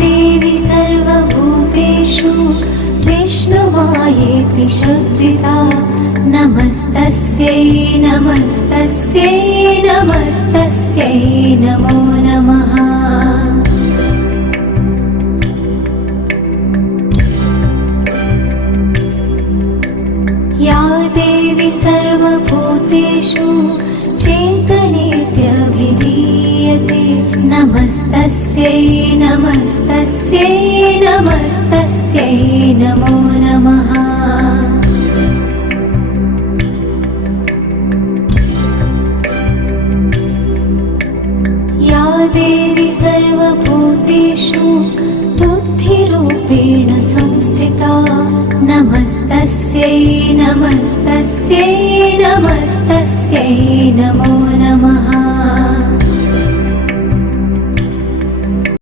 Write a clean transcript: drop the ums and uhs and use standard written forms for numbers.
देवी सर्वभूतेषु विष्णुमायेति शब्दिता नमस्तस्यै नमस्तस्यै नमस्तस्यै नमो नमः। या देवी सर्वभूतेषु चेतनेत्यभिधीयते नमस्तस्यै नमस्तस्यै नमस्तस्यै नमो नमः। या देवी सर्वभूतेषु बुद्धिरूपेण संस्थिता नमस्तस्यै नमस्तस्यै नमस्तस्यै नमो नमः।